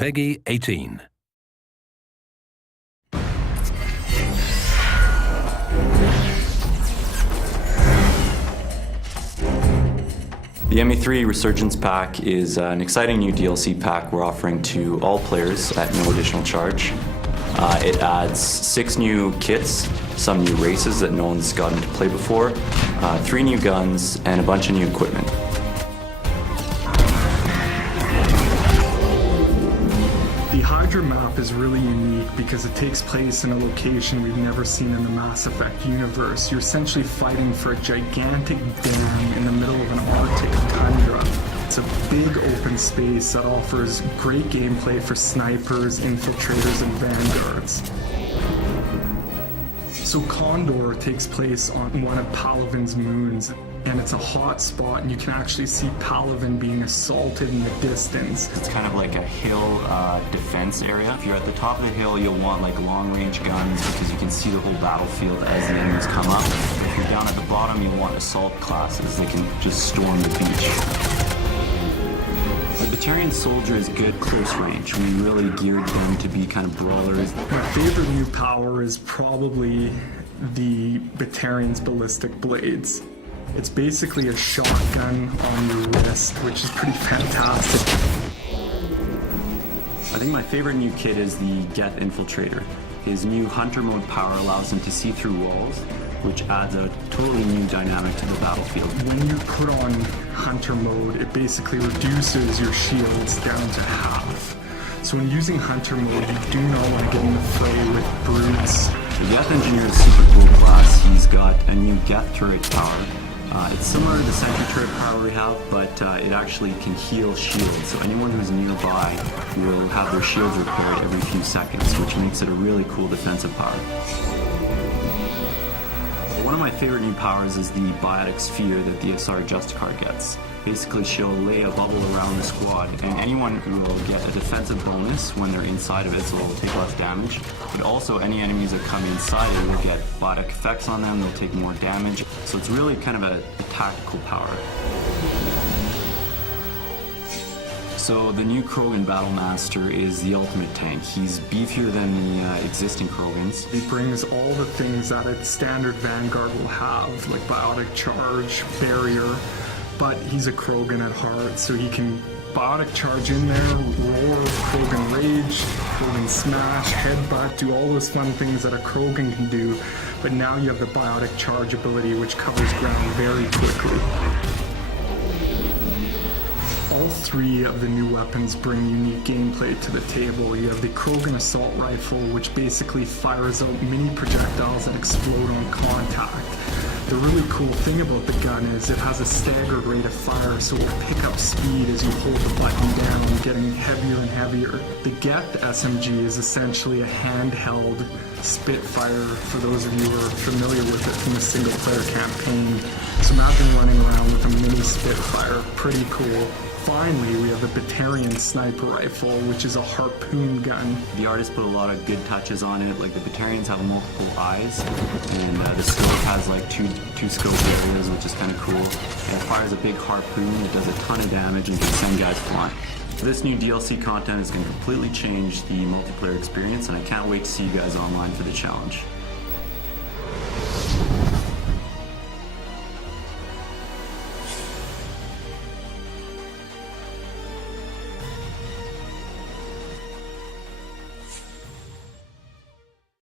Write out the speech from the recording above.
Peggy 18. The ME3 Resurgence pack is an exciting new DLC pack we're offering to all players at no additional charge. It adds 6 new kits, some new races that no one's gotten to play before, 3 new guns, and a bunch of new equipment. The Hydra map is really unique because it takes place in a location we've never seen in the Mass Effect universe. You're essentially fighting for a gigantic dam in the middle of an Arctic tundra. It's a big open space that offers great gameplay for snipers, infiltrators, and vanguards. So Condor takes place on one of Palaven's moons, and it's a hot spot, and you can actually see Palaven being assaulted in the distance. It's kind of like a hill defense area. If you're at the top of the hill, you'll want like long-range guns because you can see the whole battlefield as the enemies come up. If you're down at the bottom, you'll want assault classes that can just storm the beach. The Batarian soldier is good close range. We really geared them to be kind of brawlers. My favorite new power is probably the Batarian's ballistic blades. It's basically a shotgun on your wrist, which is pretty fantastic. I think my favorite new kit is the Geth Infiltrator. His new hunter mode power allows him to see through walls, which adds a totally new dynamic to the battlefield. When you put on hunter mode, it basically reduces your shields down to half. So when using hunter mode, you do not want to get in the fray with brutes. The Geth Engineer is super cool class. He's got a new Geth turret power. It's similar to the sentry turret power we have, but it actually can heal shields. So anyone who's nearby will have their shields repaired every few seconds, which makes it a really cool defensive power. One of my favorite new powers is the biotic sphere that the Asari Justicar gets. Basically, she'll lay a bubble around the squad, and anyone will get a defensive bonus when they're inside of it, so they'll take less damage. But also, any enemies that come inside it will get biotic effects on them, they'll take more damage. So it's really kind of a tactical power. So the new Krogan Battlemaster is the ultimate tank. He's beefier than the existing Krogans. He brings all the things that a standard Vanguard will have, like biotic charge, barrier, but he's a Krogan at heart, so he can biotic charge in there, roar, Krogan rage, Krogan smash, headbutt, do all those fun things that a Krogan can do, but now you have the biotic charge ability, which covers ground very quickly. All 3 of the new weapons bring unique gameplay to the table. You have the Krogan Assault Rifle, which basically fires out mini projectiles that explode on contact. The really cool thing about the gun is it has a staggered rate of fire, so it will pick up speed as you hold the button down, getting heavier and heavier. The Geth SMG is essentially a handheld Spitfire, for those of you who are familiar with it from the single-player campaign. So imagine running around with a mini Spitfire, pretty cool. Finally, we have the Batarian Sniper Rifle, which is a harpoon gun. The artist put a lot of good touches on it. Like the Batarians have multiple eyes, and the scope has like two scope areas, which is kind of cool. And it fires a big harpoon, it does a ton of damage, and can send guys flying. This new DLC content is going to completely change the multiplayer experience, and I can't wait to see you guys online for the challenge.